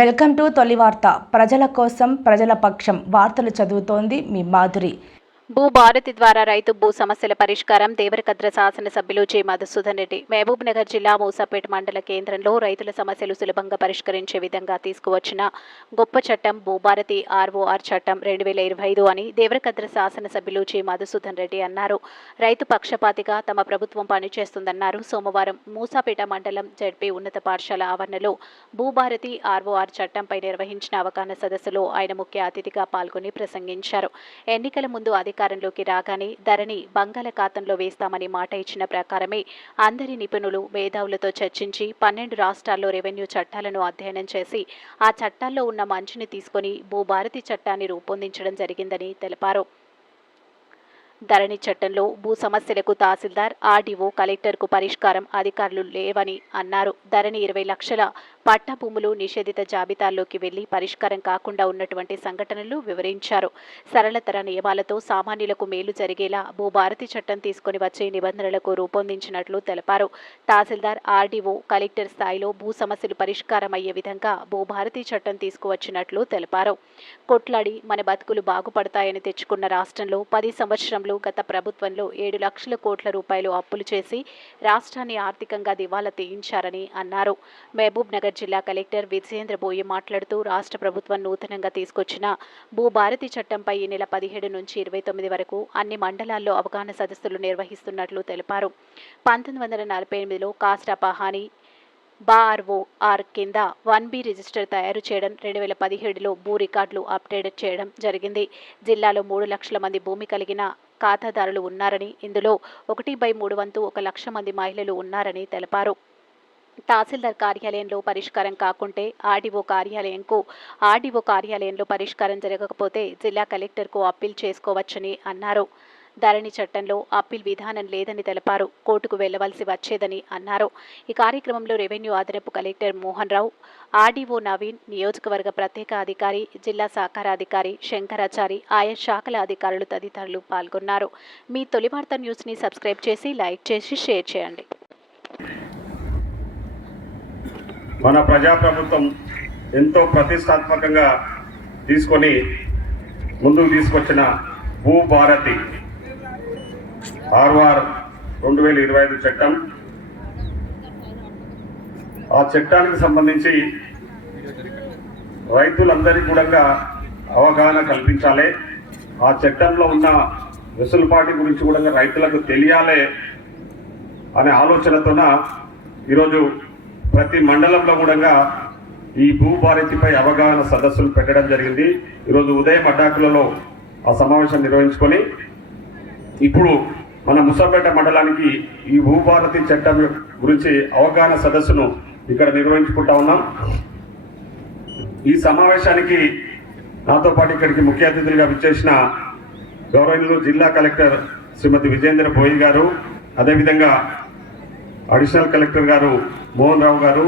Welcome to తొలి వార్త. ప్రజల కోసం ప్రజల పక్షం వార్తలు చదువుతోంది మీ మాధురి. భూభారతి ద్వారా రైతు భూ సమస్యల పరిష్కారం దేవరకద్ర శాసనసభ్యులు జె మధుసూదన్ రెడ్డి. మహబూబ్ నగర్ జిల్లా మూసాపేట మండల కేంద్రంలో రైతుల సమస్యలు సులభంగా పరిష్కరించే విధంగా తీసుకువచ్చిన గొప్ప చట్టం భూభారతి ఆర్ఓఆర్ చట్టం 2025 అని దేవరకద్ర శాసనసభ్యులు జె మధుసూదన్ రెడ్డి అన్నారు. రైతు పక్షపాతిగా తమ ప్రభుత్వం పనిచేస్తుందన్నారు. సోమవారం మూసాపేట మండలం జడ్పీ ఉన్నత పాఠశాల ఆవరణలో భూభారతి ఆర్ఓఆర్ చట్టంపై నిర్వహించిన అవగాహన సదస్సులో ఆయన ముఖ్య అతిథిగా పాల్గొని ప్రసంగించారు. ఎన్నికల ముందు అధికారంలోకి రాగానే ధరణి బంగాళాఖాతంలో వేస్తామని మాట ఇచ్చిన ప్రకారమే అందరి నిపుణులు మేధావులతో చర్చించి 12 రాష్ట్రాల్లో రెవెన్యూ చట్టాలను అధ్యయనం చేసి ఆ చట్టాల్లో ఉన్న మంచిని తీసుకొని భూభారతి చట్టాన్ని రూపొందించడం జరిగిందని తెలిపారు. ధరణి చట్టంలో భూ సమస్యలకు తహసీల్దార్, ఆర్డీఓ, కలెక్టర్కు పరిష్కారం అధికారులు లేవని అన్నారు. ధరణి 20 లక్షల పట్టా భూములు నిషేధిత జాబితాల్లోకి వెళ్లి పరిష్కారం కాకుండా ఉన్నటువంటి సంఘటనలు వివరించారు. సరళతర నియమాలతో సామాన్యులకు మేలు జరిగేలా భూభారతి చట్టం తీసుకొని వచ్చే నిబంధనలకు రూపొందించినట్లు తెలిపారు. తహసీల్దార్, ఆర్డీఓ, కలెక్టర్ స్థాయిలో భూ సమస్యలు పరిష్కారం అయ్యే విధంగా భూభారతి చట్టం తీసుకువచ్చినట్లు తెలిపారు. కొట్లాడి మన బతుకులు బాగుపడతాయని తెచ్చుకున్న రాష్ట్రంలో 10 సంవత్సరంలో గత ప్రభుత్వంలో 7 లక్షల కోట్ల రూపాయలు అప్పులు చేసి రాష్ట్రాన్ని ఆర్థికంగా దివాలా తీయించారని అన్నారు. మహబూబ్ నగర్ జిల్లా కలెక్టర్ విజయేంద్ర బోయి మాట్లాడుతూ రాష్ట్ర ప్రభుత్వం నూతనంగా తీసుకొచ్చిన భూభారతి చట్టంపై ఈ నెల 17 నుంచి 29 వరకు అన్ని మండలాల్లో అవగాహన సదస్సులు నిర్వహిస్తున్నట్లు తెలిపారు. 1948లో కాస్టా పహానీ బాఆర్ఓఆర్ కింద 1B రిజిస్టర్ తయారు చేయడం, 2017లో భూ రికార్డులు అప్డేట్ చేయడం జరిగింది. జిల్లాలో 3 లక్షల మంది భూమి కలిగిన ఖాతాదారులు ఉన్నారని, ఇందులో 1/3 వంతు 1 లక్ష మంది మహిళలు ఉన్నారని తెలిపారు. తహసీల్దార్ కార్యాలయంలో పరిష్కారం కాకుంటే ఆర్డీఓ కార్యాలయంలో పరిష్కారం జరగకపోతే జిల్లా కలెక్టర్కు అప్పీల్ చేసుకోవచ్చని అన్నారు. ధరణి చట్టంలో అప్పీల్ విధానం లేదని తెలిపారు. కోర్టుకు వెళ్లవలసి వచ్చేదని అన్నారు. ఈ కార్యక్రమంలో రెవెన్యూ అదనపు కలెక్టర్ మోహన్ రావు, ఆర్డీఓ నవీన్, నియోజకవర్గ ప్రత్యేక అధికారి, జిల్లా సహకార అధికారి శంకరాచారి, ఆయా శాఖల అధికారులు తదితరులు పాల్గొన్నారు. మీ తొలి వార్త న్యూస్ని సబ్స్క్రైబ్ చేసి, లైక్ చేసి, షేర్ చేయండి. మన ప్రజాప్రభుత్వం ఎంతో ప్రతిష్టాత్మకంగా తీసుకొని ముందుకు తీసుకొచ్చిన భూభారతి ఆర్ఓఆర్ 2025 చట్టం, ఆ చట్టానికి సంబంధించి రైతులందరికీ కూడా అవగాహన కల్పించాలి. ఆ చట్టంలో ఉన్న వెసులుబాటు గురించి కూడా రైతులకు తెలియాలి అనే ఆలోచనతోన ఈరోజు ప్రతి మండలంలో కూడా ఈ భూభారతిపై అవగాహన సదస్సులు పెట్టడం జరిగింది. ఈరోజు ఉదయం అడ్డాకులలో ఆ సమావేశం నిర్వహించుకొని ఇప్పుడు మన ముసాపేట మండలానికి ఈ భూభారతి చట్టం గురించి అవగాహన సదస్సును ఇక్కడ నిర్వహించుకుంటా ఉన్నాం. ఈ సమావేశానికి నాతో పాటు ఇక్కడికి ముఖ్య అతిథులుగా విచ్చేసిన గౌరవనీయులు జిల్లా కలెక్టర్ శ్రీమతి విజయేంద్ర బోయి గారు, అదేవిధంగా అడిషనల్ కలెక్టర్ గారు మోహన్ రావు గారు,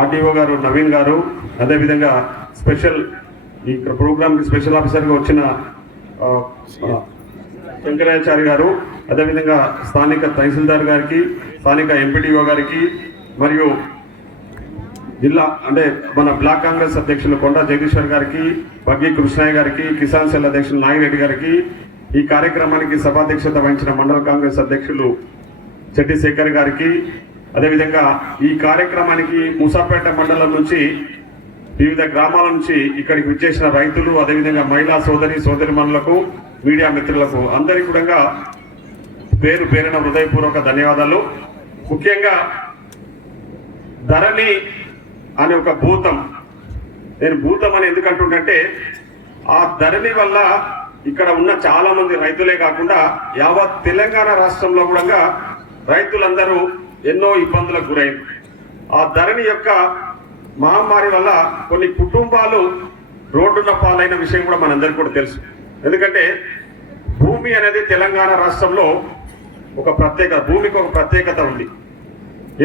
ఆర్డీఓ గారు నవీన్ గారు, అదేవిధంగా స్పెషల్ ఈ ప్రోగ్రామ్కి స్పెషల్ ఆఫీసర్గా వచ్చిన శంకరాచారి గారు, అదేవిధంగా స్థానిక తహసీల్దార్ గారికి, స్థానిక ఎంపీడీఓ గారికి, మరియు జిల్లా మన బ్లాక్ కాంగ్రెస్ అధ్యక్షులు కొండా జగదీశ్వర్ గారికి, బగ్గి కృష్ణయ్య గారికి, కిసాన్ సెల్ అధ్యక్షులు నాగిరెడ్డి గారికి, ఈ కార్యక్రమానికి సభాధ్యక్షత వహించిన మండల కాంగ్రెస్ అధ్యక్షులు చెట్టి శేఖర్ గారికి, అదేవిధంగా ఈ కార్యక్రమానికి మూసాపేట మండలం నుంచి వివిధ గ్రామాల నుంచి ఇక్కడికి విచ్చేసిన రైతులు, అదేవిధంగా మహిళా సోదరిమణులకు, మీడియా మిత్రులకు అందరికీ కూడా పేరు పేరున హృదయపూర్వక ధన్యవాదాలు. ముఖ్యంగా ధరణి అనే ఒక భూతం, నేను భూతం అని ఎందుకంటుంటే ఆ ధరణి వల్ల ఇక్కడ ఉన్న చాలా మంది రైతులే కాకుండా యావత్ తెలంగాణ రాష్ట్రంలో కూడా రైతులందరూ ఎన్నో ఇబ్బందులకు గురైంది. ఆ ధరణి యొక్క మహమ్మారి వల్ల కొన్ని కుటుంబాలు రోడ్డున పాలైన విషయం కూడా మనందరికీ కూడా తెలుసు. ఎందుకంటే భూమి అనేది తెలంగాణ రాష్ట్రంలో భూమికి ఒక ప్రత్యేకత ఉంది.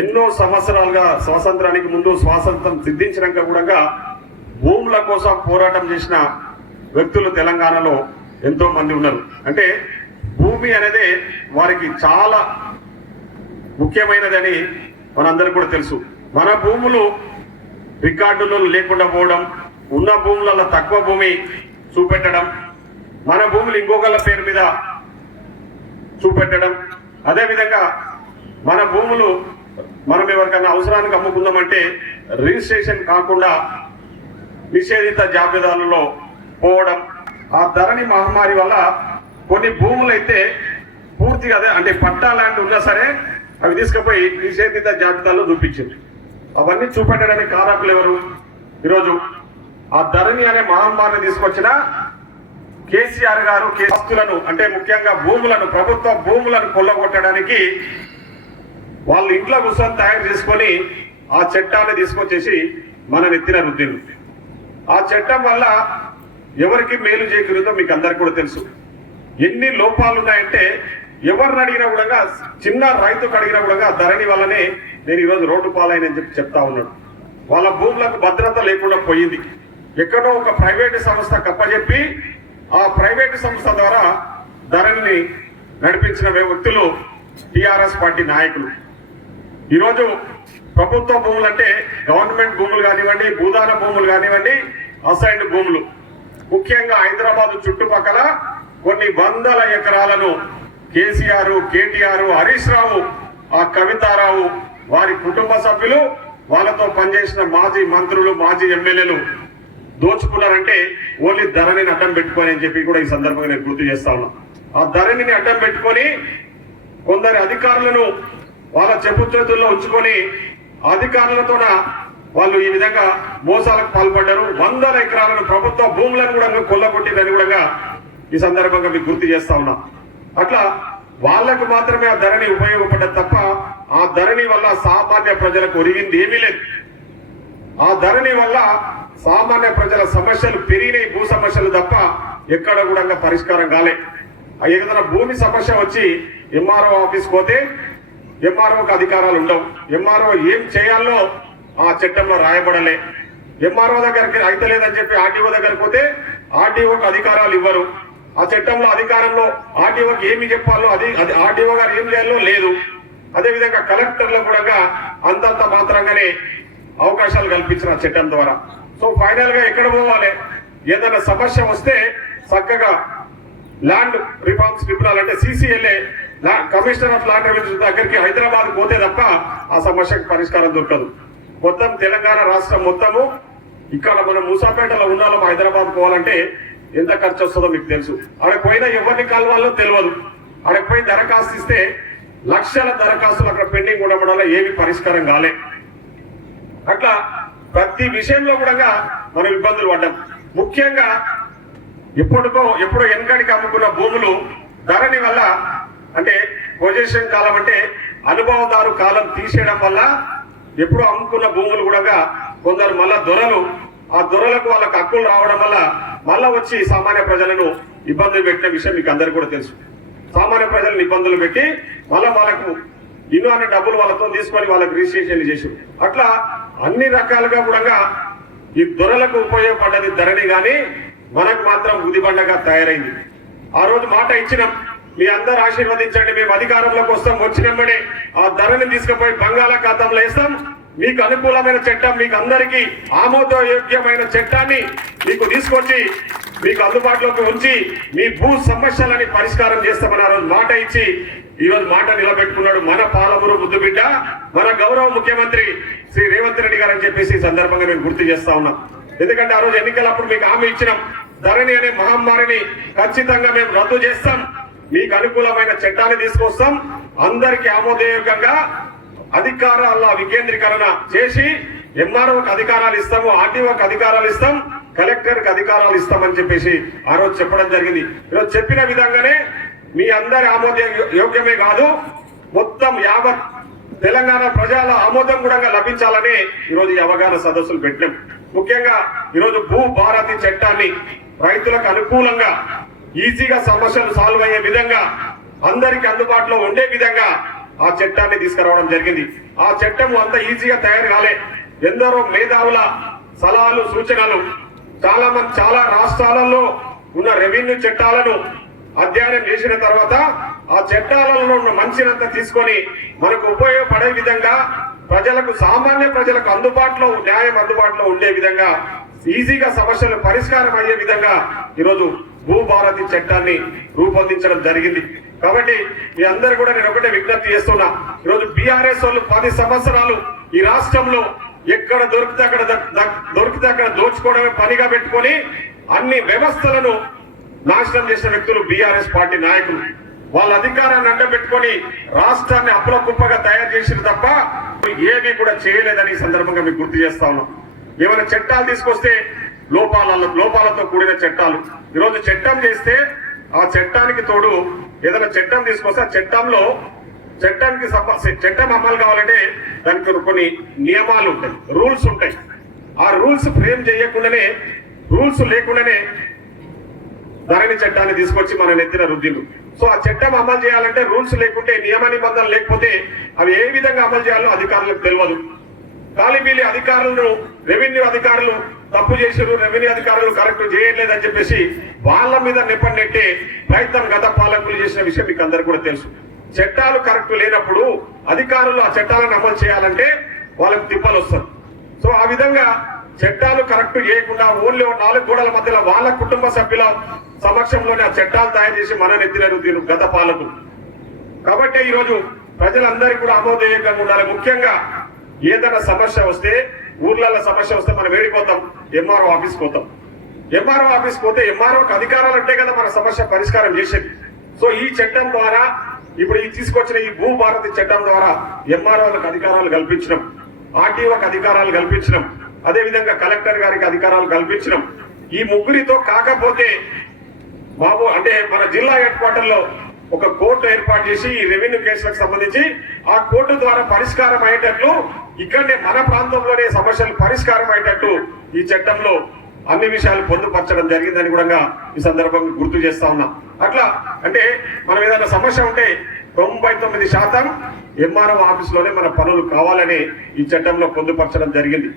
ఎన్నో సంవత్సరాలుగా స్వాతంత్రానికి ముందు స్వాతంత్రం సిద్ధించినాక కూడా భూముల కోసం పోరాటం చేసిన వ్యక్తులు తెలంగాణలో ఎంతో మంది ఉన్నారు. అంటే భూమి అనేది వారికి చాలా ముఖ్యమైనదని మనందరికీ కూడా తెలుసు. మన భూములు రికార్డులు లేకుండా పోవడం, ఉన్న భూములలో తక్కువ భూమి చూపెట్టడం, మన భూములు ఇంకొకళ్ళ పేరు మీద చూపెట్టడం, అదేవిధంగా మన భూములు మనం ఎవరికైనా అవసరానికి అమ్ముకుందామంటే రిజిస్ట్రేషన్ కాకుండా నిషేధిత జాబితాలలో పోవడం. ఆ ధరణి మహమ్మారి వల్ల కొన్ని భూములు అయితే పూర్తిగా అదే అంటే పట్టా ల్యాండ్ ఉన్నా సరే అవి తీసుకుపోయి నిషేధిత జాబితాలో చూపించింది. అవన్నీ చూపెట్టడానికి కారకులు ఎవరు? ఈరోజు ఆ ధరణి అనే మహమ్మారిని తీసుకొచ్చిన కేసీఆర్ గారు ఆస్తులను అంటే ముఖ్యంగా భూములను, ప్రభుత్వ భూములను కొల్లగొట్టడానికి వాళ్ళు ఇంట్లో కూర్చొని తయారు చేసుకొని ఆ చట్టాన్ని తీసుకొచ్చేసి మన నెత్తిన రుద్దింది. ఆ చట్టం వల్ల ఎవరికి మేలు చేకూరిందో మీకు అందరికి కూడా తెలుసు. ఎన్ని లోపాలు ఉన్నాయంటే ఎవరిని అడిగినా కూడా, చిన్న రైతుకు అడిగినా కూడా ధరణి వల్లనే నేను ఈరోజు రోడ్డు పాలైనని చెప్పి చెప్తా ఉన్నాడు. వాళ్ళ భూములకు భద్రత లేకుండా పోయింది. ఎక్కడో ఒక ప్రైవేటు సంస్థ కప్పజెప్పి ఆ ప్రైవేటు సంస్థ ద్వారా ధరణిని నడిపించిన వ్యక్తులు టిఆర్ఎస్ పార్టీ నాయకులు. ఈరోజు ప్రభుత్వ భూములు అంటే గవర్నమెంట్ భూములు కానివ్వండి, భూదాన భూములు కానివ్వండి, అసైన్డ్ భూములు, ముఖ్యంగా హైదరాబాద్ చుట్టుపక్కల కొన్ని వందల ఎకరాలను కేసీఆర్, కేటీఆర్, హరీష్ రావు, ఆ కవితారావు, వారి కుటుంబ సభ్యులు, వాళ్ళతో పనిచేసిన మాజీ మంత్రులు, మాజీ ఎమ్మెల్యేలు దోచుకున్నారంటే ఓన్లీ ధరణిని అడ్డం పెట్టుకొని అని చెప్పి కూడా ఈ సందర్భంగా నేను గుర్తు చేస్తా ఉన్నా. ఆ ధరణిని అడ్డం పెట్టుకొని కొందరి అధికారులను వాళ్ళ చెప్పు చేతుల్లో ఉంచుకొని అధికారులతోన వాళ్ళు ఈ విధంగా మోసాలకు పాల్పడ్డారు. వందల ఎకరాలను ప్రభుత్వ భూములను కూడా కొల్లగొట్టిందని కూడా ఈ సందర్భంగా మీకు గుర్తు చేస్తా ఉన్నా. అట్లా వాళ్లకు మాత్రమే ఆ ధరణి ఉపయోగపడ్డది తప్ప ఆ ధరణి వల్ల సామాన్య ప్రజలకు ఒరిగింది ఏమీ లేదు. ఆ ధరణి వల్ల సామాన్య ప్రజల సమస్యలు పెరిగినాయి, భూ సమస్యలు తప్ప ఎక్కడ కూడా పరిష్కారం కాలే. ఏదైనా భూమి సమస్య వచ్చి ఎంఆర్ఓ ఆఫీస్ పోతే ఎంఆర్ఓకి అధికారాలు ఉండవు. ఎంఆర్ఓ ఏం చేయాలో ఆ చట్టంలో రాయబడలే. ఎంఆర్ఓ దగ్గరికి అయితే లేదని చెప్పి ఆర్టీఓ దగ్గరికి పోతే ఆర్టీఓకి అధికారాలు ఇవ్వరు. ఆ చట్టంలో అధికారంలో ఆర్టీఓకి ఏమి చెప్పాలో అది ఆర్టీఓ గారు ఏం చేయాలో లేదు. అదేవిధంగా కలెక్టర్లకు కూడా అంతంత మాత్రంగానే అవకాశాలు కల్పించిన చట్టం ద్వారా. సో ఫైనల్ గా ఎక్కడ పోవాలి? ఏదైనా సమస్య వస్తే చక్కగా ల్యాండ్ రిఫార్మ్స్ ట్రిబ్యునల్ అంటే CCLA, commissioner of land revenue దగ్గరికి హైదరాబాద్ పోతే తప్ప ఆ సమస్యకు పరిష్కారం దొరకదు. మొత్తం తెలంగాణ రాష్ట్రం మొత్తము ఇక్కడ మనం మూసాపేటలో ఉన్నాం, హైదరాబాద్ పోవాలంటే ఎంత ఖర్చు వస్తుందో మీకు తెలుసు. అక్కడికి పోయినా ఎవరిని కలవాలో తెలియదు. అక్కడికి పోయి దరఖాస్తు ఇస్తే లక్షల దరఖాస్తులు అక్కడ పెండింగ్ ఉండడం వల్ల ఏమి పరిష్కారం కాలే. అట్లా ప్రతి విషయంలో కూడా మనం ఇబ్బందులు పడ్డాం. ముఖ్యంగా ఎప్పుడో వెనకడికి అమ్ముకున్న భూములు ధరణి వల్ల అంటే పొజిషన్ కాలం అంటే అనుభవదారు కాలం తీసేయడం వల్ల ఎప్పుడు అమ్ముకున్న భూములు కూడా కొందరు మళ్ళా దొరలు, ఆ దొరలకు వాళ్ళకు హక్కులు రావడం వల్ల మళ్ళా వచ్చి సామాన్య ప్రజలను ఇబ్బందులు పెట్టిన విషయం మీకు అందరికీ కూడా తెలుసు. సామాన్య ప్రజలను ఇబ్బందులు పెట్టి మళ్ళా వాళ్ళకు ఇల్లు అనే డబ్బులు వాళ్ళతో తీసుకొని వాళ్ళకి రిజిస్ట్రేషన్ చేసి అట్లా అన్ని రకాలుగా కూడా ఈ దొరలకు ఉపయోగపడ్డది ధరణి, కానీ మనకు మాత్రం ఉదిబండగా తయారైంది. ఆ రోజు మాట ఇచ్చినాం, మీ అందరు ఆశీర్వదించండి, మేము అధికారంలోకి వస్తాం, వచ్చినమ్మడే ఆ ధరని తీసుకుపోయి బంగాళాఖాతంలో వేస్తాం, మీకు అనుకూలమైన చట్టం, మీకు అందరికీ ఆమోదయోగ్యమైన చట్టాన్ని మీకు తీసుకొచ్చి మీకు అందుబాటులోకి ఉంచి మీ భూ సమస్యలని పరిష్కారం చేస్తామని ఆ రోజు మాట ఇచ్చి ఈ రోజు మాట నిలబెట్టుకున్నాడు మన పాలమూరు ముద్దుబిడ్డ, మన గౌరవ ముఖ్యమంత్రి శ్రీ రేవంత్ రెడ్డి గారు అని చెప్పేసి ఈ సందర్భంగా మేము గుర్తు చేస్తా ఉన్నాం. ఎందుకంటే ఆ రోజు ఎన్నికలప్పుడు మీకు హామీ ఇచ్చినాం, ధరణి అనే మహమ్మారిని ఖచ్చితంగా మేము రద్దు చేస్తాం, మీకు అనుకూలమైన చట్టాన్ని తీసుకొస్తాం, అందరికీ ఆమోదయోగ్యంగా అధికారాల వికేంద్రీకరణ చేసి ఎంఆర్ఓకి అధికారాలు ఇస్తాము, ఆర్టీఓకి అధికారాలు ఇస్తాం, కలెక్టర్కి అధికారాలు ఇస్తామని చెప్పేసి ఆ రోజు చెప్పడం జరిగింది. ఈరోజు చెప్పిన విధంగానే మీ అందరి ఆమోదయోగ్యమే కాదు, మొత్తం యావత్ తెలంగాణ ప్రజల ఆమోదం కూడా లభించాలని ఈరోజు ఈ అవగాహన సదస్సులు పెట్టినాం. ముఖ్యంగా ఈరోజు భూ భారతి చట్టాన్ని రైతులకు అనుకూలంగా ఈజీగా సమస్యలు సాల్వ్ అయ్యే విధంగా అందరికి అందుబాటులో ఉండే విధంగా ఆ చట్టాన్ని తీసుకురావడం జరిగింది. ఆ చట్టం అంత ఈజీగా తయారు కాలే. ఎందరో మేధావుల సలహాలు, సూచనలు, చాలా రాష్ట్రాలలో ఉన్న రెవెన్యూ చట్టాలను అధ్యయనం చేసిన తర్వాత ఆ చట్టాలలో ఉన్న మంచినంతా తీసుకొని మనకు ఉపయోగపడే విధంగా ప్రజలకు సామాన్య ప్రజలకు అందుబాటులో న్యాయం అందుబాటులో ఉండే విధంగా ఈజీగా సమస్యలు పరిష్కారం అయ్యే విధంగా ఈరోజు భూభారతి చట్టాన్ని రూపొందించడం జరిగింది. కాబట్టి మీ అందరు కూడా నేను ఒకటే విజ్ఞప్తి చేస్తున్నా, ఈరోజు బీఆర్ఎస్ వాళ్ళు 10 సంవత్సరాలు ఈ రాష్ట్రంలో ఎక్కడ దొరికితే అక్కడ దోచుకోవడమే పనిగా పెట్టుకొని అన్ని వ్యవస్థలను నాశనం చేసిన వ్యక్తులు బీఆర్ఎస్ పార్టీ నాయకులు. వాళ్ళ అధికారాన్ని అడ్డబెట్టుకొని రాష్ట్రాన్ని అప్పుల కుప్పగా తయారు చేసిన తప్ప ఏమీ కూడా చేయలేదని సందర్భంగా మీకు గుర్తు చేస్తా ఉన్నాం. ఏమైనా చట్టాలు తీసుకొస్తే లోపాలతో కూడిన చట్టాలు. ఈరోజు చట్టం చేస్తే ఆ చట్టానికి తోడు ఏదైనా చట్టం తీసుకొస్తే ఆ చట్టం అమలు కావాలంటే దానికి కొన్ని నియమాలు ఉంటాయి, రూల్స్ ఉంటాయి. ఆ రూల్స్ ఫ్రేమ్ చేయకుండానే, రూల్స్ లేకుండానే ధరణి చట్టాన్ని తీసుకొచ్చి మన నెత్తిన రుద్దిండు. సో ఆ చట్టం అమలు చేయాలంటే రూల్స్ లేకుంటే, నియమ నిబంధనలు లేకపోతే అవి ఏ విధంగా అమలు చేయాలో అధికారులకు తెలియదు. కాలిబీలి అధికారులను, రెవెన్యూ అధికారులు తప్పు చేశారు, రెవెన్యూ అధికారులు కరెక్ట్ చేయట్లేదని చెప్పేసి వాళ్ళ మీద నెట్టే ప్రయత్నం గత పాలకులు చేసిన విషయం మీకు అందరు కూడా తెలుసు. చట్టాలు కరెక్ట్ లేనప్పుడు అధికారులు ఆ చట్టాలను అమలు చేయాలంటే వాళ్ళకి తిప్పలు వస్తారు. సో ఆ విధంగా చట్టాలు కరెక్ట్ చేయకుండా ఓన్లీ 4 గోడల మధ్యలో వాళ్ళ కుటుంబ సభ్యుల సమక్షంలోనే ఆ చట్టాలు తయారు చేసి మన నెత్తిన రుద్దిన గత పాలకులు. కాబట్టి ఈరోజు ప్రజలందరికీ కూడా ఆమోదయోగ్యంగా ఉండాలి. ముఖ్యంగా ఏదైనా సమస్య వస్తే, ఊర్లలో సమస్య వస్తే మనం వేడిపోతాం, ఎంఆర్ఓ ఆఫీస్ పోతాం. ఎంఆర్ఓ ఆఫీస్ పోతే ఎంఆర్ఓకి అధికారాలు అంటే కదా మన సమస్య పరిష్కారం చేసేది. సో ఈ చట్టం ద్వారా, ఇప్పుడు ఈ తీసుకొచ్చిన ఈ భూభారతి చట్టం ద్వారా ఎంఆర్ఓలకు అధికారాలు కల్పించడం, ఆర్టీఓకి అధికారాలు కల్పించడం, అదే విధంగా కలెక్టర్ గారికి అధికారాలు కల్పించడం. ఈ ముగ్గురితో కాకపోతే బాబు అంటే మన జిల్లా హెడ్ క్వార్టర్ లో ఒక కోర్టు ఏర్పాటు చేసి ఈ రెవెన్యూ కేసులకు సంబంధించి ఆ కోర్టు ద్వారా పరిష్కారం అయ్యేటట్లు, ఇక్కడనే మన ప్రాంతంలోనే సమస్యలు పరిష్కారం అయ్యేటట్టు ఈ చట్టంలో అన్ని విషయాలు పొందుపరచడం జరిగిందని కూడా ఈ సందర్భంగా గుర్తు చేస్తా ఉన్నాం. అట్లా అంటే మనం ఏదైనా సమస్య ఉంటే 99% ఎంఆర్ఓ ఆఫీసులోనే మన పనులు కావాలని ఈ చట్టంలో పొందుపరచడం జరిగింది.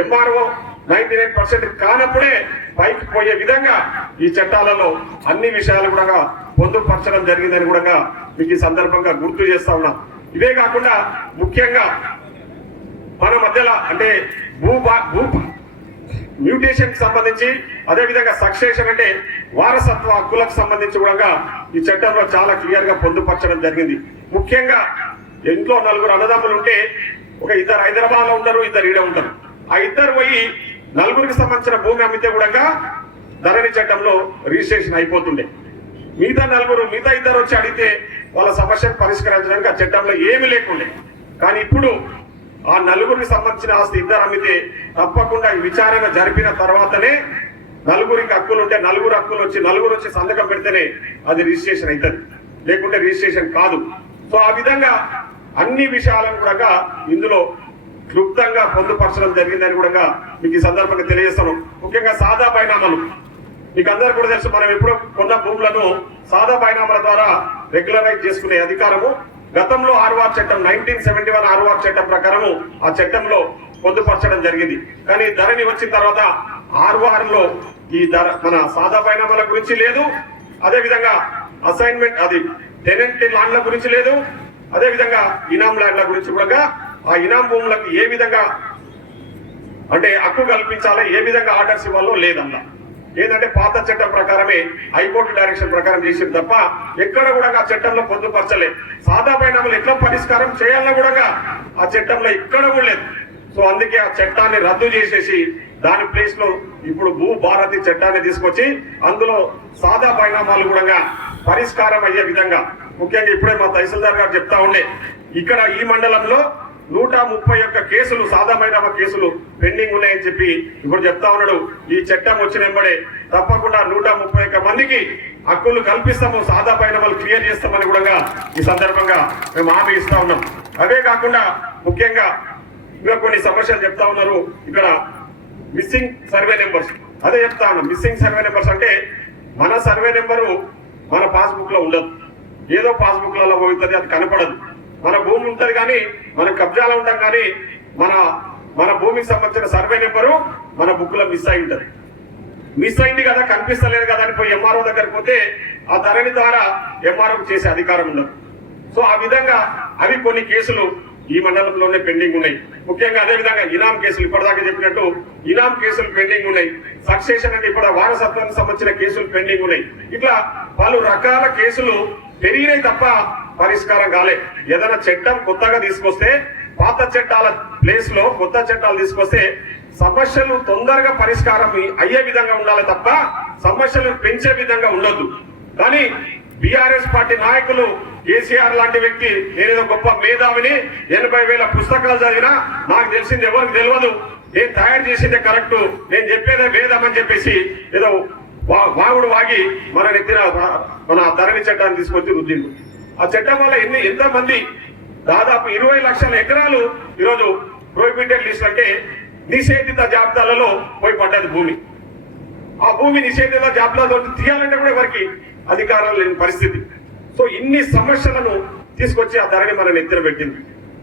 ఎంఆర్ఓ 99% కానప్పుడే పైకి పోయే విధంగా ఈ చట్టాలలో అన్ని విషయాలు కూడా పొందుపరచడం జరిగిందని కూడా మీకు ఈ సందర్భంగా గుర్తు చేస్తా ఉన్నాం. ఇవే కాకుండా ముఖ్యంగా మన మధ్యలో అంటే మ్యూటేషన్ కి సంబంధించి, అదే విధంగా సక్సెషన్ అంటే వారసత్వ హక్కులకు సంబంధించి కూడా ఈ చట్టంలో చాలా క్లియర్ గా పొందుపరచడం జరిగింది. ముఖ్యంగా ఇంట్లో 4 అన్నదమ్ములు ఉంటే ఒక 2 హైదరాబాద్ లో ఉంటారు, 2 ఈడ ఉంటారు. ఆ 2 పోయి 4కి సంబంధించిన భూమి అమ్మితే కూడా ధరణి చట్టంలో రిజిస్ట్రేషన్ అయిపోతుండే. మిగతా 2 వచ్చి అడిగితే వాళ్ళ సమస్యను పరిష్కరించడానికి ఆ చట్టంలో ఏమి లేకుండే. కానీ ఇప్పుడు ఆ 4కి సంబంధించిన ఆస్తి 2 అమ్మితే తప్పకుండా ఈ విచారణ జరిపిన తర్వాతనే 4కి హక్కులు ఉంటే 4 హక్కులు వచ్చి 4 వచ్చి సంతకం పెడితేనే అది రిజిస్ట్రేషన్ అవుతుంది, లేకుంటే రిజిస్ట్రేషన్ కాదు. సో ఆ విధంగా అన్ని విషయాలను కూడా ఇందులో క్లుప్తంగా పొందుపరచడం జరిగిందని కూడా మీకు ఈ సందర్భంగా తెలియజేస్తాను. ముఖ్యంగా సాదా బైనామాలు మీకు అందరూ కూడా తెలుసు. మనం ఎప్పుడో కొన్న భూములను సాదా బైనామాల ద్వారా రెగ్యులరైజ్ చేసుకునే అధికారము గతంలో ఆర్వార్ చట్టం 1971 ఆర్వార్ చట్టం ప్రకారము ఆ చట్టంలో పొందుపరచడం జరిగింది. కానీ ధరణి వచ్చిన తర్వాత ఆర్వార్ లో ఈ మన సాదా బైనామాల గురించి లేదు, అదే విధంగా అసైన్మెంట్ అది టెనెంట్ ల్యాండ్ల గురించి లేదు, అదే విధంగా ఇనాం ల్యాండ్ల గురించి కూడా ఆ ఇనాం భూములకు ఏ విధంగా అంటే హక్కు కల్పించాలో, ఏ విధంగా ఆర్డర్స్ ఇవ్వాలో లేదన్నా. ఏంటంటే పాత చట్టం ప్రకారమే హైకోర్టు డైరెక్షన్ ప్రకారం చేసింది తప్ప ఎక్కడ కూడా ఆ చట్టంలో పొందుపరచలేదు. సాదా బైనామాలు ఎట్లా పరిష్కారం చేయాలన్నా కూడా ఆ చట్టంలో ఇక్కడ కూడా లేదు. సో అందుకే ఆ చట్టాన్ని రద్దు చేసేసి దాని ప్లేస్ లో ఇప్పుడు భూభారతి చట్టాన్ని తీసుకొచ్చి అందులో సాదా బైనామాలు కూడా పరిష్కారం అయ్యే విధంగా, ముఖ్యంగా ఇప్పుడే మా తహసీల్దార్ గారు చెప్తా ఉండే, ఇక్కడ ఈ మండలంలో 131 కేసులు సాదా బైనామా కేసులు పెండింగ్ ఉన్నాయని చెప్పి ఇప్పుడు చెప్తా ఉన్నాడు. ఈ చట్టం వచ్చిన వెంబడే తప్పకుండా 131 మందికి హక్కులు కల్పిస్తాము, సాదా బైనామాలు క్లియర్ చేస్తామని కూడా ఈ సందర్భంగా మేము హామీ ఇస్తా ఉన్నాం. అవే కాకుండా ముఖ్యంగా ఇంకా కొన్ని సమస్యలు చెప్తా ఉన్నారు. ఇక్కడ మిస్సింగ్ సర్వే నెంబర్స్, అదే చెప్తా ఉన్నాం. మిస్సింగ్ సర్వే నెంబర్స్ అంటే మన సర్వే నెంబరు మన పాస్బుక్ లో ఉండదు, ఏదో పాస్బుక్ లలో పోతుంది, అది కనపడదు. మన భూమి ఉంటది కానీ మన కబ్జాలో ఉంటాం, కానీ మన భూమికి సంబంధించిన సర్వే నెంబరు మన బుక్ లో మిస్ అయి ఉంటది. మిస్ అయింది కదా, కనిపిస్తలేదు కదా అని పోయి ఎంఆర్ఓ దగ్గరికి పోతే ఆ ధరణి ద్వారా ఎంఆర్ఓ చేసే అధికారం ఉండదు. సో ఆ విధంగా అవి కొన్ని కేసులు ఈ మండలంలోనే పెండింగ్ ఉన్నాయి. ముఖ్యంగా అదేవిధంగా ఇనాం కేసులు ఇప్పటిదాకా చెప్పినట్టు ఇనాం కేసులు పెండింగ్ ఉన్నాయి. సక్సెషన్ అంటే ఇప్పుడు వారసత్వానికి సంబంధించిన కేసులు పెండింగ్ ఉన్నాయి. ఇట్లా పలు రకాల కేసులు పెరిగినాయి తప్ప పరిష్కారం కాలే. ఏదైనా చట్టం కొత్తగా తీసుకొస్తే పాత చట్టాల ప్లేస్ లో కొత్త చట్టాలు తీసుకొస్తే సమస్యలు తొందరగా పరిష్కారం అయ్యే విధంగా ఉండాలి తప్ప సమస్యలు పెంచే విధంగా ఉండొద్దు. కానీ బీఆర్ఎస్ పార్టీ నాయకులు కేసీఆర్ లాంటి వ్యక్తి నేనేదో గొప్ప మేధావిని 80,000 పుస్తకాలు చదివినా నాకు తెలిసింది ఎవరికి తెలియదు, నేను తయారు చేసిందే కరెక్ట్, నేను చెప్పేదే వేదమని చెప్పేసి ఏదో వాగుడు వాగి మన నెత్తిన మన ధరణి చట్టాన్ని తీసుకొచ్చి రుద్దిండు. ఆ చట్టం వల్ల ఎంతమంది దాదాపు 20 లక్షల ఎకరాలు ఈరోజు ప్రొహిబిటెడ్ లిస్ట్ అంటే నిషేధిత జాబితాలలో పోయి పడ్డది భూమి. ఆ భూమి నిషేధిత జాబితాలో తీయాలంటే కూడా ఎవరికి అధికారాలు లేని పరిస్థితి. సో ఇన్ని సమస్యలను తీసుకొచ్చి ఆ ధరణి మన నెత్తిన పెట్టింది.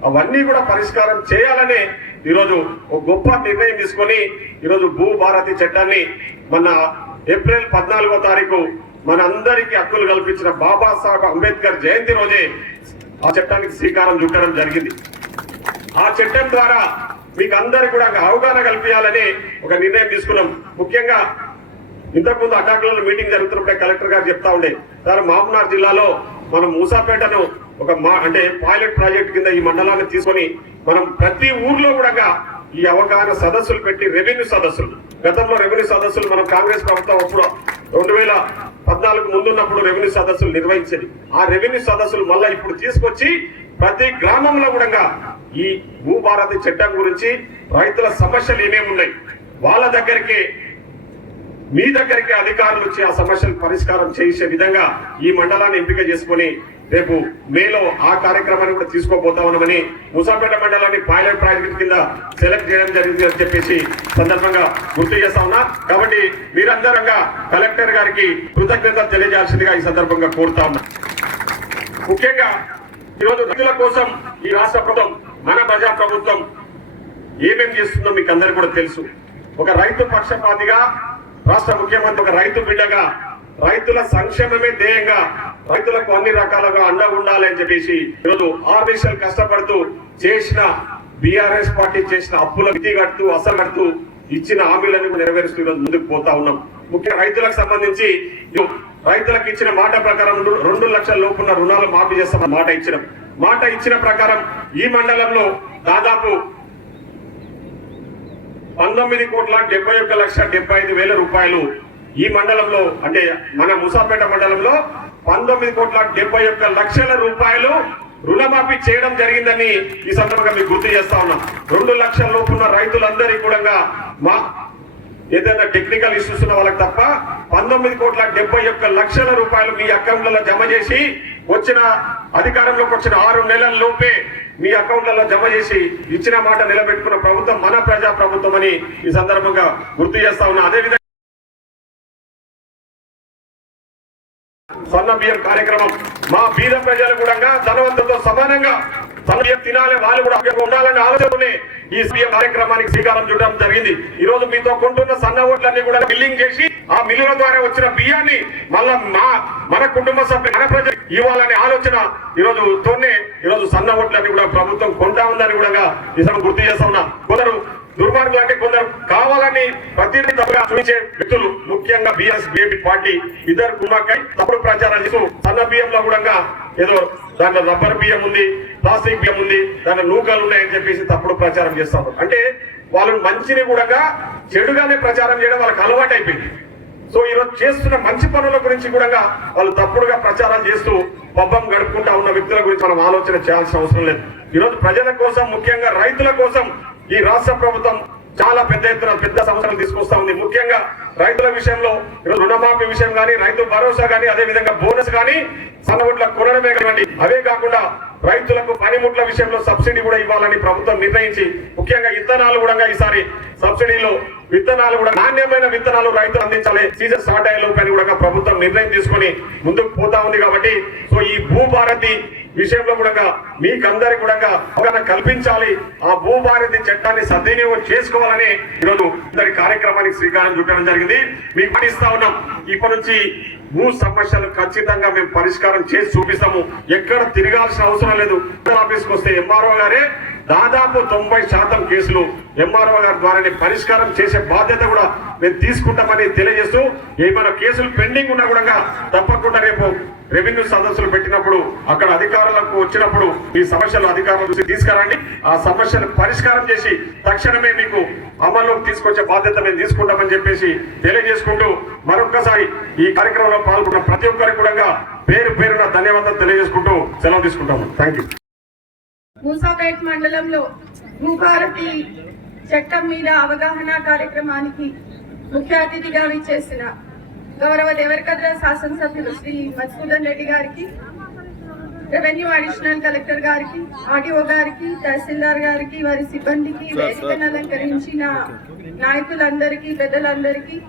అవన్నీ కూడా పరిష్కారం చేయాలనే ఈరోజు ఒక గొప్ప నిర్ణయం తీసుకొని ఈరోజు భూభారతి చట్టాన్ని మన ఏప్రిల్ 14వ తారీఖు మన అందరికీ హక్కులు కల్పించిన బాబాసాహెబ్ అంబేద్కర్ జయంతి రోజే ఆ చట్టానికి శ్రీకారం చుట్టడం జరిగింది. ఆ చట్టం ద్వారా మీకు అందరికి కూడా అవగాహన కల్పించాలని ఒక నిర్ణయం తీసుకున్నాం. ముఖ్యంగా ఇంతకుముందు అటాకులలో మీటింగ్ జరుగుతున్నప్పుడే కలెక్టర్ గారు చెప్తా ఉండే, సార్ మామనార్ జిల్లాలో మనం మూసాపేటను ఒక అంటే పైలట్ ప్రాజెక్ట్ కింద ఈ మండలాన్ని తీసుకొని మనం ప్రతి ఊర్లో కూడా ఈ అవగాహన సదస్సులు పెట్టి రెవెన్యూ సదస్సులు, గతంలో రెవెన్యూ సదస్సులు మనం కాంగ్రెస్ ప్రభుత్వం అప్పుడు 2014 ముందున్నప్పుడు రెవెన్యూ సదస్సులు నిర్వహించేది. ఆ రెవెన్యూ సదస్సులు మళ్ళా ఇప్పుడు తీసుకొచ్చి ప్రతి గ్రామంలో కూడా ఈ భూభారతి చట్టం గురించి రైతుల సమస్యలు ఏమేమి ఉన్నాయి వాళ్ళ దగ్గరికి మీ దగ్గరికి అధికారులు వచ్చి ఆ సమస్యలు పరిష్కారం చేసే విధంగా ఈ మండలాన్ని ఎంపిక చేసుకుని రేపు మేలో ఆ కార్యక్రమాన్ని కూడా తీసుకోబోతామని మూసాపేట మండలాన్ని పైలట్ ప్రాజెక్ట్ కింద సెలెక్ట్ చేయడం జరిగింది అని చెప్పేసి సందర్భంగా గుర్తు చేస్తా ఉన్నా. కాబట్టి మీరందరంగా కలెక్టర్ గారికి కృతజ్ఞతలు తెలియజేయాల్సిందిగా ఈ సందర్భంగా కోరుతా ఉన్నా. ముఖ్యంగా ఈరోజు రైతుల కోసం ఈ రాష్ట్ర ప్రభుత్వం మన ప్రజా ప్రభుత్వం ఏమేం చేస్తుందో మీకు అందరికీ కూడా తెలుసు. ఒక రైతు పక్షపాతిగా రాష్ట్ర ముఖ్యమంత్రి ఒక రైతు బిడ్డగా రైతుల సంక్షేమమే ధ్యేయంగా రైతులకు అన్ని రకాలుగా అండగా ఉండాలి అని చెప్పేసి ఈరోజు ఆర్నిషల్ కష్టపడుతూ చేసిన బీఆర్ఎస్ పార్టీ చేసిన అప్పుల మితి కడుతూ అసలు కడుతూ ఇచ్చిన హామీలను నెరవేరుస్తూ ఈరోజు ముందుకు పోతా ఉన్నాం. ముఖ్యంగా రైతులకు సంబంధించి రైతులకు ఇచ్చిన మాట ప్రకారం 2 లక్షల లోపున్న రుణాలు మాఫీ చేస్తామని మాట ఇచ్చిన ప్రకారం ఈ మండలంలో దాదాపు 19,71,75,000 రూపాయలు ఈ మండలంలో అంటే మన మూసాపేట మండలంలో 19,71,00,000 రూపాయలు రుణమాఫీ చేయడం జరిగిందని ఈ సందర్భంగా మీకు గుర్తు చేస్తా ఉన్నాం. 2 లక్షల లోపున్న రైతులందరికీ కూడా మా ఏదైనా టెక్నికల్ ఇష్యూస్ ఉన్న వాళ్ళకి తప్ప 19,71,00,000 రూపాయలు మీ అకౌంట్లలో జమ చేసి వచ్చిన అధికారంలోకి వచ్చిన 6 నెలల లోపే మీ అకౌంట్లలో జమ చేసి ఇచ్చిన మాట నిలబెట్టుకున్న ప్రభుత్వం మన ప్రజా ప్రభుత్వం అని ఈ సందర్భంగా గుర్తు చేస్తా ఉన్నా. అదేవిధంగా సన్న బియ్యం కార్యక్రమం మా బీద ప్రజలు కూడా ధనవంతులతో సమానంగా సన్న బియ్యం తినాలి, వాళ్ళు కూడా ఉండాలనే ఆలోచననే ఈ బియ్యం కార్యక్రమానికి శ్రీకారం చుట్టడం జరిగింది. ఈ రోజు మీతో కొంటున్న సన్న ఓట్లన్నీ కూడా బిల్లింగ్ చేసి ఆ మిల్లుల ద్వారా వచ్చిన బియ్యాన్ని మళ్ళా మన కుటుంబ సభ్యులు మన ప్రజలు ఇవ్వాలనే ఆలోచన ఈరోజు సన్న ఓట్లన్నీ కూడా ప్రభుత్వం కొంటా ఉందని కూడా ఈ సభ గుర్తు చేస్తా ఉన్నా. కొందరు దుర్మార్గులు అంటే కొందరు కావాలని ప్రతినిధిగా చూపించే వ్యక్తులు ముఖ్యంగా బీఎస్పీ పార్టీ ఇద్దరు కుమ్మక్కై తప్పుడు ప్రచారం చేస్తూ సన్న బియ్యంలో కూడా ఏదో దాంట్లో రబ్బర్ బియ్యం ఉంది, ప్లాస్టిక్ బియ్యం ఉంది, దాంట్లో నూకలు ఉన్నాయని చెప్పేసి తప్పుడు ప్రచారం చేస్తారు. అంటే వాళ్ళు మంచిని కూడా చెడుగానే ప్రచారం చేయడం వాళ్ళకి అలవాటు అయిపోయింది. సో ఈరోజు చేస్తున్న మంచి పనుల గురించి కూడా వాళ్ళు తప్పుడుగా ప్రచారం చేస్తూ పబ్బం గడుపుకుంటా ఉన్న వ్యక్తుల గురించి మనం ఆలోచన చేయాల్సిన అవసరం లేదు. ఈరోజు ప్రజల కోసం ముఖ్యంగా రైతుల కోసం ఈ రాష్ట్ర ప్రభుత్వం చాలా పెద్ద ఎత్తున పెద్ద సమస్యలు తీసుకొస్తా ఉంది. ముఖ్యంగా రైతుల విషయంలో ఈరోజు రుణమాఫీ విషయం కానీ, రైతు భరోసా కానీ, అదే విధంగా బోనస్ కానీ, సన్నవుట్ల కొనడమే కానివ్వండి, అవే కాకుండా రైతులకు పనిముట్ల విషయంలో సబ్సిడీ కూడా ఇవ్వాలని ప్రభుత్వం నిర్ణయించి ముఖ్యంగా విత్తనాలు కూడా ఈసారి సబ్సిడీలో విత్తనాలు కూడా నాణ్యమైన విత్తనాలు రైతులు అందించాలి. సీజన్ స్టార్ట్ అయ్యే లోపల కూడా ప్రభుత్వం నిర్ణయం తీసుకొని ముందుకు పోతా ఉంది. కాబట్టి సో ఈ భూభారతి విషయంలో కూడా మీకందరి కూడా అవగాహన కల్పించాలి. ఆ భూభారతి చట్టాన్ని సద్వినియోగం చేసుకోవాలని ఈరోజు ఇద్దరి కార్యక్రమానికి శ్రీకారం చుట్టడం జరిగింది. మీకు పాటిస్తా ఉన్నాం. ఇప్పటి నుంచి భూ సమస్యలు ఖచ్చితంగా మేము పరిష్కారం చేసి చూపిస్తాము. ఎక్కడ తిరగాల్సిన అవసరం లేదు. ఆఫీస్కి వస్తే ఎంఆర్ఓ గారే దాదాపు 90% కేసులు ఎంఆర్ఓ గారి ద్వారానే పరిష్కారం చేసే బాధ్యత కూడా మేము తీసుకుంటామని తెలియజేస్తూ, ఏమైనా కేసులు పెండింగ్ ఉన్నా కూడా తప్పకుండా రేపు రెవెన్యూ సదస్సులు పెట్టినప్పుడు అక్కడ అధికారులకు వచ్చినప్పుడు ఈ సమస్యలు అధికారుల దృష్టికి తీసుకురండి. ఆ సమస్యను పరిష్కారం చేసి తక్షణమే మీకు అమల్లోకి తీసుకొచ్చే బాధ్యత మేము తీసుకుంటామని చెప్పేసి తెలియజేసుకుంటూ, మరొక్కసారి ఈ కార్యక్రమంలో పాల్గొన్న ప్రతి ఒక్కరికి కూడా పేరు పేరున ధన్యవాదాలు తెలియజేసుకుంటూ సెలవు తీసుకుంటాము. Thank you. మూసాపేట్ మండలంలో భూభారతి చట్టం మీద అవగాహన కార్యక్రమానికి ముఖ్య అతిథిగా విచ్చేసిన గౌరవ దేవరకద్ర శాసనసభ్యులు శ్రీ మధుసూదన్ రెడ్డి గారికి, రెవెన్యూ అడిషనల్ కలెక్టర్ గారికి, ఆర్డీఓ గారికి, తహసీల్దార్ గారికి, వారి సిబ్బందికి, వేదికను అలంకరించిన నాయకులందరికీ, పెద్దలందరికీ,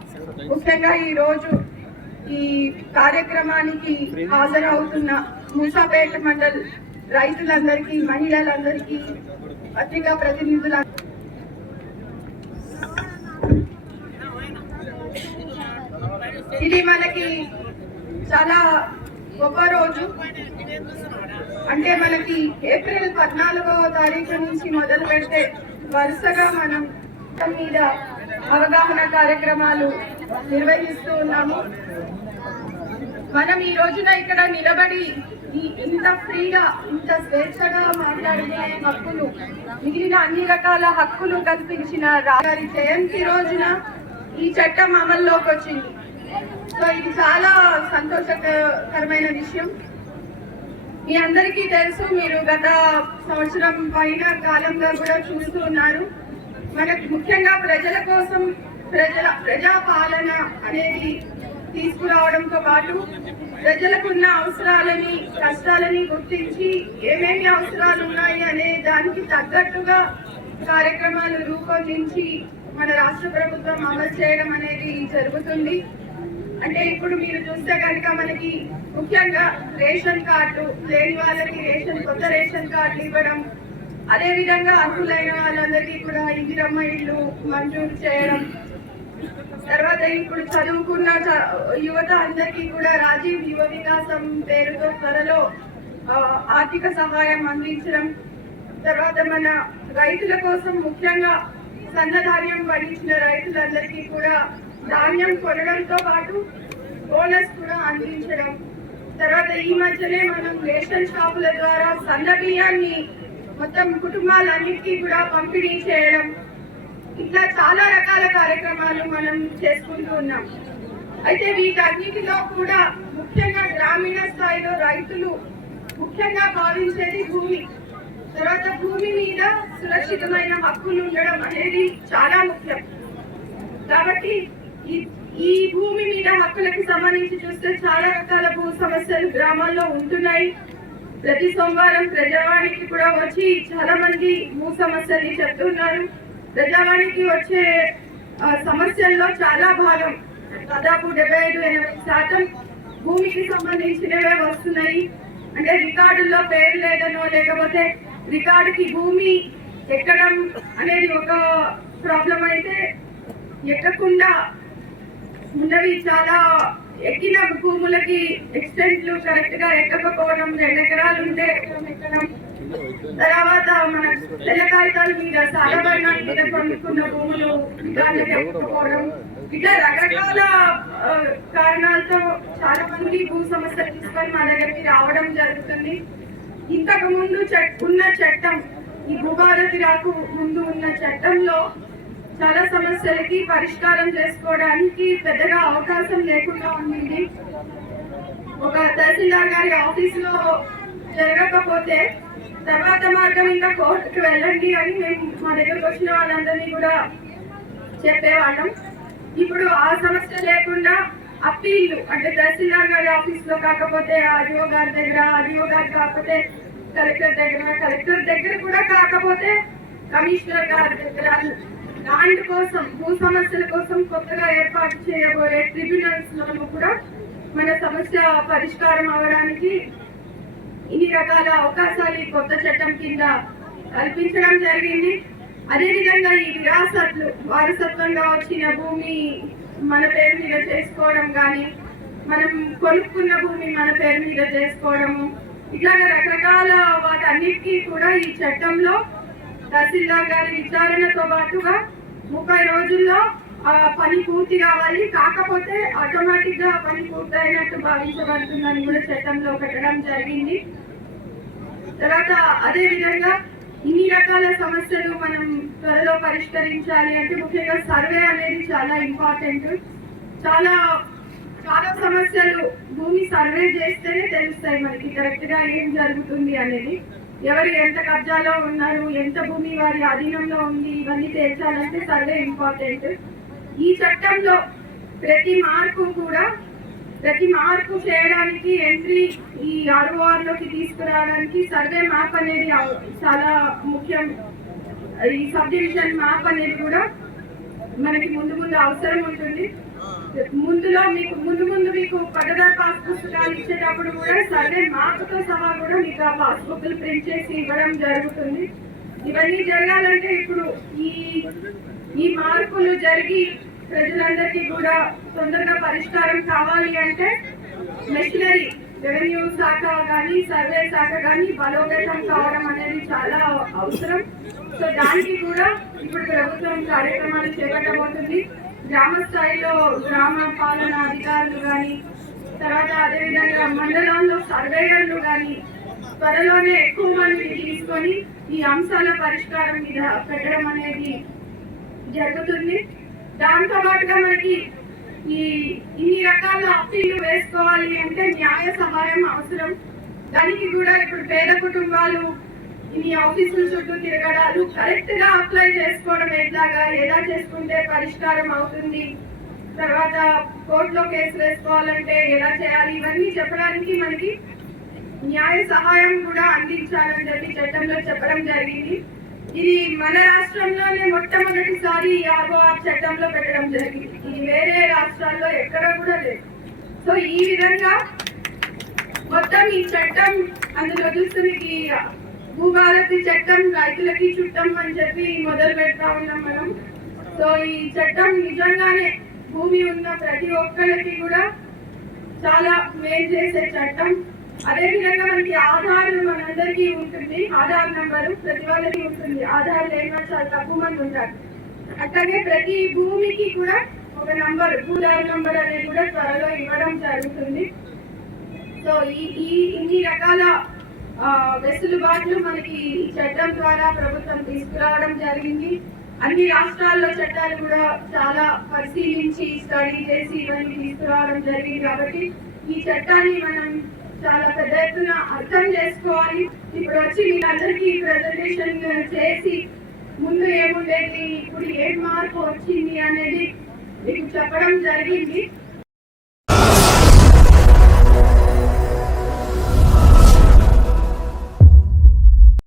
ముఖ్యంగా ఈ రోజు ఈ కార్యక్రమానికి హాజరవుతున్న మూసాపేట మండల్ రైతులందరికీ, మహిళలందరికీ, పత్రికా ప్రతినిధుల ఇది మనకి చాలా గొప్ప రోజు. అంటే మనకి ఏప్రిల్ 14వ తారీఖు నుంచి మొదలు పెడితే వరుసగా మనం మీద అవగాహన కార్యక్రమాలు నిర్వహిస్తూ ఉన్నాము. మనం ఈ రోజున ఇక్కడ నిలబడి ఇంత ఫ్రీగా, ఇంత స్వేచ్ఛగా మాట్లాడే హక్కులు, మిగిలిన అన్ని రకాల హక్కులు కల్పించిన గారి జయంతి రోజున ఈ చట్టం అమల్లోకి వచ్చింది. సో ఇది చాలా సంతోషకరమైన విషయం. మీ అందరికీ తెలుసు, మీరు గత సంవత్సరం పైన కాలంగా కూడా చూస్తూ ఉన్నారు. మనకి ముఖ్యంగా ప్రజల కోసం ప్రజా పాలన అనేది తీసుకురావడంతో పాటు ప్రజలకున్న అవసరాలని, కష్టాలని గుర్తించి ఏమేమి అవసరాలు ఉన్నాయి అనే దానికి తగ్గట్టుగా కార్యక్రమాలు రూపొందించి మన రాష్ట్ర ప్రభుత్వం అమలు చేయడం అనేది జరుగుతుంది. అంటే ఇప్పుడు మీరు చూస్తే కనుక మనకి ముఖ్యంగా రేషన్ కార్డు లేని వాళ్ళకి కొత్త రేషన్ కార్డులు ఇవ్వడం, అదే విధంగా అర్హులైన వాళ్ళందరికీ కూడా ఇందిరమ్మ ఇల్లు మంజూరు చేయడం, తర్వాత ఇప్పుడు చదువుకున్న యువత అందరికీ కూడా రాజీవ్ యువ వికాసం పేరుతో త్వరలో ఆర్థిక సహాయం అందించడం, తర్వాత మన రైతుల కోసం ముఖ్యంగా సన్నధాన్యం పండించిన రైతులందరికీ కూడా ధాన్యం కొనడంతో పాటు బోనస్ కూడా అందించడం, తర్వాత ఈ మధ్యనే మనం రేషన్ షాపుల ద్వారా సన్న బియ్యాన్ని మొత్తం కుటుంబాలన్నిటికీ కూడా పంపిణీ చేయడం, ఇట్లా చాలా రకాల కార్యక్రమాలు మనం చేసుకుంటూ ఉన్నాం. అయితే వీటన్నిటిలో కూడా ముఖ్యంగా గ్రామీణ స్థాయిలో రైతులు ముఖ్యంగా భావించేది భూమి, తర్వాత భూమి మీద సురక్షితమైన హక్కులు ఉండడం అనేది చాలా ముఖ్యం. కాబట్టి ఈ భూమి మీద హక్కులకు సంబంధించి చూస్తే చాలా రకాల భూ సమస్యలు గ్రామాల్లో ఉంటున్నాయి. ప్రతి సోమవారం ప్రజావాణికి కూడా వచ్చి చాలా మంది భూ సమస్యలు చెప్తున్నారు. ప్రజావాణికి వచ్చే సమస్యల్లో చాలా భాగం, దాదాపు 75-80% భూమికి సంబంధించినవే వస్తున్నాయి. అంటే రికార్డుల్లో పేరు లేదనో, లేకపోతే రికార్డుకి భూమి ఎక్కడం అనేది ఒక ప్రాబ్లం అయితే, ఎక్కకుండా ఉన్నవి చాలా ఎక్కిన భూములకి ఎక్స్టెంట్లు కరెక్ట్ గా ఎక్కకపోవడం, 2 ఎకరాలు ఉంటే ఎక్కడం, తర్వాత మన తెల్ల కాగితాల మీద సాలబడినాల మీద కొనుక్కున్న భూములు ఎక్కకపోవడం, ఇట్లా రకరకాల కారణాలతో చాలా మంది భూ సమస్యలు తీసుకొని మన దగ్గరికి రావడం జరుగుతుంది. ఇంతకు ముందు ఉన్న చట్టం, ఈ భూభారతి రాకు ముందు ఉన్న చట్టంలో చాలా సమస్యలకి పరిష్కారం చేసుకోవడానికి పెద్దగా అవకాశం లేకుండా ఉండింది. ఒక తహసీల్దార్ గారి ఆఫీసులో జరగకపోతే తర్వాత మార్గం ఇంకా కోర్టుకు వెళ్ళండి అని మేము మా దగ్గరకు వచ్చిన వాళ్ళందరినీ కూడా చెప్పేవాళ్ళం. ఇప్పుడు ఆ సమస్య లేకుండా అప్పీళ్లు, అంటే తహసీల్దార్ గారి ఆఫీస్ లో కాకపోతే ఆర్డీఓ గారి దగ్గర, ఆర్డీఓ గారు కాకపోతే కలెక్టర్ దగ్గర, కలెక్టర్ దగ్గర కూడా కాకపోతే కమిషనర్ గారి దగ్గర, ల్యాండ్ కోసం, భూ సమస్యల కోసం కొత్తగా ఏర్పాటు చేయబోయే ట్రిబ్యునల్స్ లో కూడా మన సమస్య పరిష్కారం అవడానికి ఇన్ని రకాల అవకాశాలు ఈ కొత్త చట్టం కింద కల్పించడం జరిగింది. అదేవిధంగా ఈ విరాసత్లు వారసత్వంగా వచ్చిన భూమి మన పేరు మీద చేసుకోవడం కానీ, మనం కొనుక్కున్న భూమి మన పేరు మీద చేసుకోవడము, ఇట్లా రకరకాల వాటన్నిటికీ కూడా ఈ చట్టంలో తహసీల్దార్ గారి విచారణతో పాటుగా 30 రోజుల్లో ఆ పని పూర్తి కావాలి. కాకపోతే ఆటోమేటిక్ గా పని పూర్తయినట్టు భావించబడుతుందని కూడా చట్టంలో పెట్టడం జరిగింది. తర్వాత అదే విధంగా ఇన్ని రకాల సమస్యలు మనం త్వరలో పరిష్కరించాలి అంటే ముఖ్యంగా సర్వే అనేది చాలా ఇంపార్టెంట్. చాలా చాలా సమస్యలు భూమి సర్వే చేస్తేనే తెలుస్తాయి మనకి కరెక్ట్ గా ఏం జరుగుతుంది అనేది. ఎవరు ఎంత కబ్జాలో ఉన్నారు, ఎంత భూమి వారి అధీనంలో ఉంది, ఇవన్నీ తేల్చాలంటే సర్వే ఇంపార్టెంట్. ఈ చట్టంలో ప్రతి మార్పు చేయడానికి ఎంట్రీ ఈ ROR లోకి తీసుకురావడానికి సర్వే మ్యాప్ అనేది చాలా ముఖ్యం. ఈ సబ్ డివిజన్ మ్యాప్ అనేది కూడా మనకి ముందు అవసరం ఉంటుంది. ముందు మీకు పట్టదారు పాస్ పుస్తకాలు ఇచ్చేటప్పుడు కూడా సర్వే మ్యాప్ తో సహా కూడా మీకు ఆ పాస్ బుక్లు ప్రింట్ చేసి ఇవ్వడం జరుగుతుంది. ఇవన్నీ జరగాలంటే ఇప్పుడు ఈ మార్పులు జరిగి ప్రజలందరికీ కూడా తొందరగా పరిష్కారం కావాలి అంటే మెషినరీ, రెవెన్యూ శాఖ కానీ, సర్వే శాఖ కానీ బలోపేతం కావడం అనేది చాలా అవసరం. సో దానికి కూడా ఇప్పుడు ప్రభుత్వం కార్యక్రమాలు చేపట్టబోతుంది. గ్రామ స్థాయిలో గ్రామ పాలన అధికారులు కానీ, తర్వాత అదేవిధంగా మండలంలో సర్వేయర్లు కానీ త్వరలోనే ఎక్కువ మందిని తీసుకొని ఈ అంశాల పరిష్కారం మీద పెట్టడం అనేది జరుగుతుంది. దాంతో పాటుగా మనకి ఇన్ని రకాల అప్పీలు వేసుకోవాలి అంటే న్యాయ సహాయం అవసరం. దానికి కూడా ఇప్పుడు పేద కుటుంబాలు ఇన్ని ఆఫీసుల చుట్టూ తిరగడాలు, కరెక్ట్ గా అప్లై చేసుకోవడం ఎలా చేసుకుంటే పరిష్కారం అవుతుంది, తర్వాత కోర్టులో కేసు వేసుకోవాలంటే ఎలా చేయాలి, ఇవన్నీ చెప్పడానికి మనకి న్యాయ సహాయం కూడా అందించాలని చెప్పి చట్టంలో చెప్పడం జరిగింది. ఇది మన రాష్ట్రంలోనే మొట్టమొదటిసారి ROR చట్టంలో పెట్టడం జరిగింది. ఇది వేరే రాష్ట్రాల్లో ఎక్కడ కూడా లేదు. సో ఈ విధంగా మొత్తం ఈ చట్టం అందులో చూస్తుంది భూభారతి చట్టం రైతులకి చుట్టం అని చెప్పి మొదలు పెడతా ఉన్నాం మనం. సో ఈ చట్టం నిజంగానే భూమి ఉన్న ప్రతి ఒక్కరికి కూడా చాలా మేలు చేసే చట్టం. అదే విధంగా మనకి ఆధార్ మనందరికీ ఉంటుంది, ఆధార్ నంబరు ప్రతి వాళ్ళకి ఉంటుంది. ఆధార్ లేని వాళ్ళు చాలా తక్కువ మంది ఉంటారు. అట్లాగే ప్రతి భూమికి కూడా ఒక నంబర్, భూదార్ నంబర్ అనేది కూడా త్వరలో ఇవ్వడం జరుగుతుంది. సో ఇన్ని రకాల వెసులుబాట్లు మనకి ఈ చట్టం ద్వారా ప్రభుత్వం తీసుకురావడం జరిగింది. అన్ని రాష్ట్రాల్లో చట్టాలు కూడా చాలా పరిశీలించి స్టడీ చేసి ఇవన్నీ తీసుకురావడం జరిగింది. కాబట్టి ఈ చట్టాన్ని మనం చాలా పెద్ద ఎత్తున అర్థం చేసుకోవాలి. ఇప్పుడు వచ్చి మీరందరికీ ప్రెజెంటేషన్ చేసి ముందు ఏముండేది, ఇప్పుడు ఏం మార్పు వచ్చింది అనేది మీకు చెప్పడం జరిగింది.